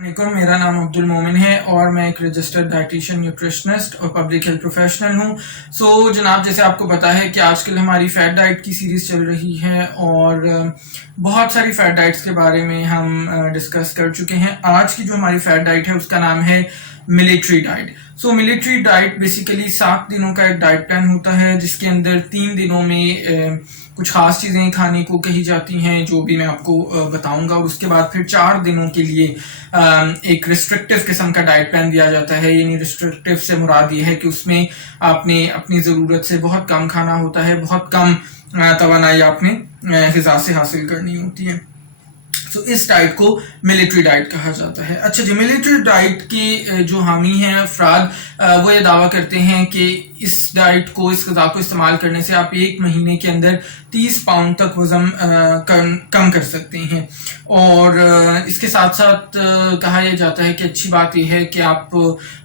वालेकुम, मेरा नाम अब्दुल मोमिन है और मैं एक रजिस्टर्ड डाइटिशियन, न्यूट्रिशनिस्ट और पब्लिक हेल्थ प्रोफेशनल हूँ। जनाब, जैसे आपको पता है कि आजकल हमारी फ़ैट डाइट की सीरीज़ चल रही है और बहुत सारी फ़ैट डाइट्स के बारे में हम डिस्कस कर चुके हैं। आज की जो हमारी फ़ैट डाइट है उसका नाम है military diet. Military diet basically 7 दिनों का एक डाइट प्लान होता है जिसके अंदर 3 दिनों में कुछ खास चीज़ें खाने को कही जाती हैं जो भी मैं आपको बताऊंगा, और उसके बाद फिर 4 दिनों के लिए एक रिस्ट्रिक्टिव किस्म का डाइट प्लान दिया जाता है। यानी रिस्ट्रिक्टिव से मुराद ये है कि उसमें आपने अपनी ज़रूरत से बहुत कम खाना होता है, बहुत कम तवानाई आपने ग़िज़ा से हासिल करनी होती है। इस डाइट को मिलिट्री डाइट कहा जाता है। अच्छा जी, मिलिट्री डाइट के जो हामी हैं अफराद वो ये दावा करते हैं कि इस डाइट को, इस ग़िज़ा को इस्तेमाल करने से आप 1 महीने के अंदर 30 पाउंड तक वज़न कम कर सकते हैं। और इसके साथ साथ कहा यह जाता है कि अच्छी बात यह है कि आप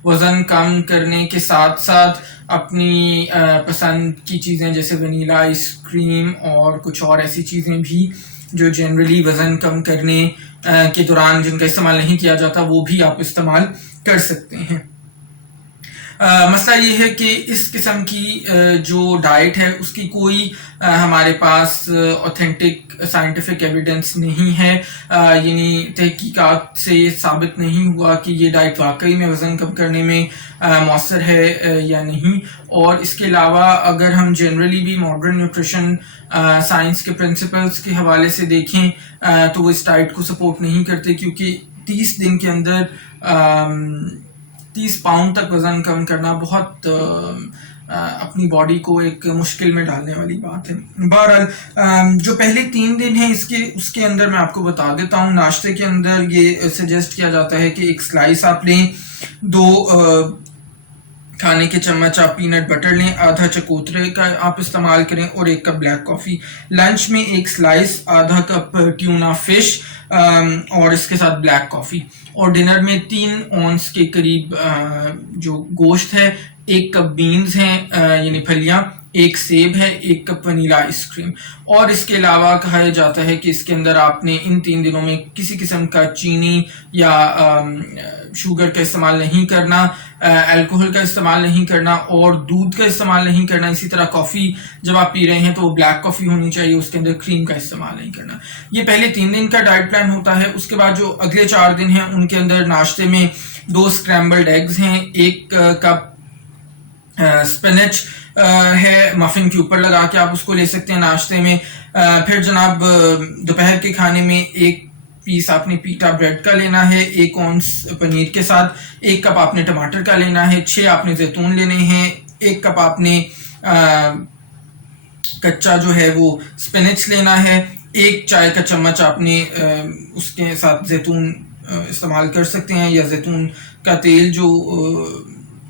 वज़न कम करने के साथ साथ अपनी पसंद की चीज़ें जैसे वनीला आइसक्रीम और कुछ और ऐसी चीज़ें भी जो जनरली वज़न कम करने के दौरान जिनका इस्तेमाल नहीं किया जाता वो भी आप इस्तेमाल कर सकते हैं। मसला ये है कि इस किस्म की जो डाइट है उसकी कोई हमारे पास ऑथेंटिक साइंटिफिक एविडेंस नहीं है। यानी तहकीकात से साबित नहीं हुआ कि ये डाइट वाकई में वज़न कम करने में मौसर है या नहीं। और इसके अलावा अगर हम जनरली भी मॉडर्न न्यूट्रिशन साइंस के प्रिंसिपल्स के हवाले से देखें तो वो इस डाइट को सपोर्ट नहीं करते, क्योंकि 30 दिन के अंदर 30 पाउंड तक वज़न कम करना बहुत अपनी बॉडी को एक मुश्किल में डालने वाली बात है। बहरहाल जो पहले 3 दिन हैं उसके अंदर मैं आपको बता देता हूँ। नाश्ते के अंदर ये सजेस्ट किया जाता है कि 1 स्लाइस आप लें, 2 खाने के चम्मच आप पीनट बटर लें, आधा चकोतरे का आप इस्तेमाल करें और 1 कप ब्लैक कॉफ़ी। लंच में 1 स्लाइस, आधा कप ट्यूना फिश और इसके साथ ब्लैक कॉफ़ी। और डिनर में 3 औंस के करीब जो गोश्त है, 1 कप बीन्स हैं यानी फलियां, 1 सेब है, 1 कप वनीला आइसक्रीम। और इसके अलावा कहा जाता है कि इसके अंदर आपने इन 3 दिनों में किसी किस्म का चीनी या शुगर का इस्तेमाल नहीं करना, अल्कोहल का इस्तेमाल नहीं करना और दूध का इस्तेमाल नहीं करना। इसी तरह कॉफ़ी जब आप पी रहे हैं तो वो ब्लैक कॉफ़ी होनी चाहिए, उसके अंदर क्रीम का इस्तेमाल नहीं करना। ये पहले 3 दिन का डाइट प्लान होता है। उसके बाद जो अगले 4 दिन हैं उनके अंदर नाश्ते में 2 स्क्रैम्बल्ड एग्स हैं, 1 कप स्पिनच है, मफिन के ऊपर लगा के आप उसको ले सकते हैं नाश्ते में। फिर जनाब दोपहर के खाने में 1 पीस आपने पीटा ब्रेड का लेना है, 1 औंस पनीर के साथ, 1 कप आपने टमाटर का लेना है, 6 आपने जैतून लेने हैं, 1 कप आपने कच्चा जो है वो स्पिनच लेना है, 1 चाय का चम्मच आपने उसके साथ जैतून इस्तेमाल कर सकते हैं या जैतून का तेल जो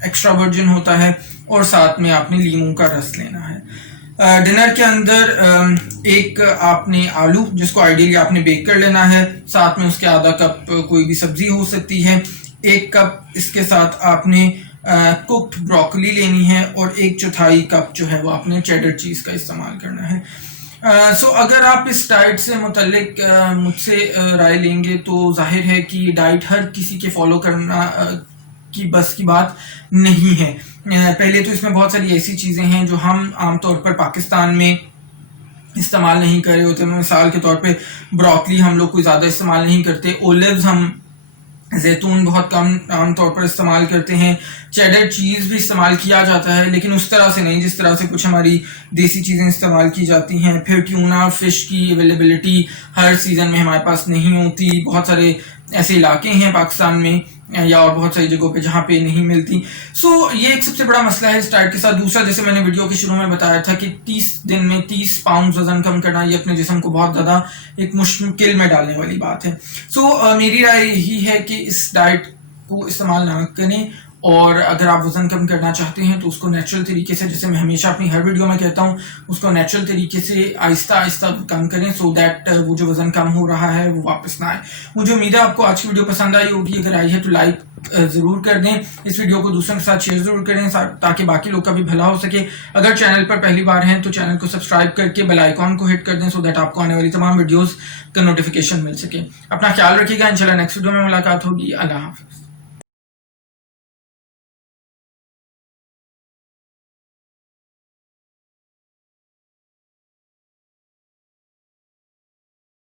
एक्स्ट्रा वर्जिन होता है, और साथ में आपने लीमू का रस लेना है। डिनर के अंदर 1 आपने आलू जिसको आइडियली आपने बेक कर लेना है, साथ में उसके आधा कप कोई भी सब्जी हो सकती है, 1 कप इसके साथ आपने कुक्ड ब्रोकली लेनी है और 1/4 कप जो है वो आपने चेडर चीज़ का इस्तेमाल करना है। अगर आप इस डाइट से मुतल्लिक मुझसे राय लेंगे तो जाहिर है कि डाइट हर किसी के फॉलो करना की बस की बात नहीं है। पहले तो इसमें बहुत सारी ऐसी चीज़ें हैं जो हम आमतौर पर पाकिस्तान में इस्तेमाल नहीं कर रहे होते। मिसाल के तौर पे ब्रोकली हम लोग कोई ज़्यादा इस्तेमाल नहीं करते, ओलिव्स हम जैतून बहुत कम आमतौर पर इस्तेमाल करते हैं, चेडर चीज़ भी इस्तेमाल किया जाता है लेकिन उस तरह से नहीं जिस तरह से कुछ हमारी देसी चीज़ें इस्तेमाल की जाती हैं। फिर ट्यूना फिश की अवेलेबिलिटी हर सीज़न में हमारे पास नहीं होती। बहुत सारे ऐसे इलाके हैं पाकिस्तान में या और बहुत सारी जगहों पे जहाँ पे नहीं मिलती। ये एक सबसे बड़ा मसला है इस डाइट के साथ। दूसरा, जैसे मैंने वीडियो के शुरू में बताया था कि 30 दिन में 30 पाउंड वजन कम करना ये अपने जिस्म को बहुत ज़्यादा एक मुश्किल में डालने वाली बात है। मेरी राय यही है कि इस डाइट को इस्तेमाल ना करें, और अगर आप वज़न कम करना चाहते हैं तो उसको नेचुरल तरीके से, जैसे मैं हमेशा अपनी हर वीडियो में कहता हूँ, उसको नेचुरल तरीके से आहिस्ता आहिस्ता कम करें, सो दैट वो जो वज़न कम हो रहा है वो वापस ना आए। मुझे उम्मीद है आपको आज की वीडियो पसंद आई होगी। अगर आई है तो लाइक ज़रूर कर दें। इस वीडियो को दूसरों के साथ शेयर ज़रूर करें ताकि बाकी लोग का भी भला हो सके। अगर चैनल पर पहली बार हैं तो चैनल को सब्सक्राइब करके बेल आइकॉन को हिट कर दें, सो दैट आपको आने वाली तमाम वीडियोस का नोटिफिकेशन मिल सके। अपना ख्याल रखिएगा। इंशाल्लाह नेक्स्ट वीडियो में मुलाकात होगी। अल्लाह हाफ़िज़।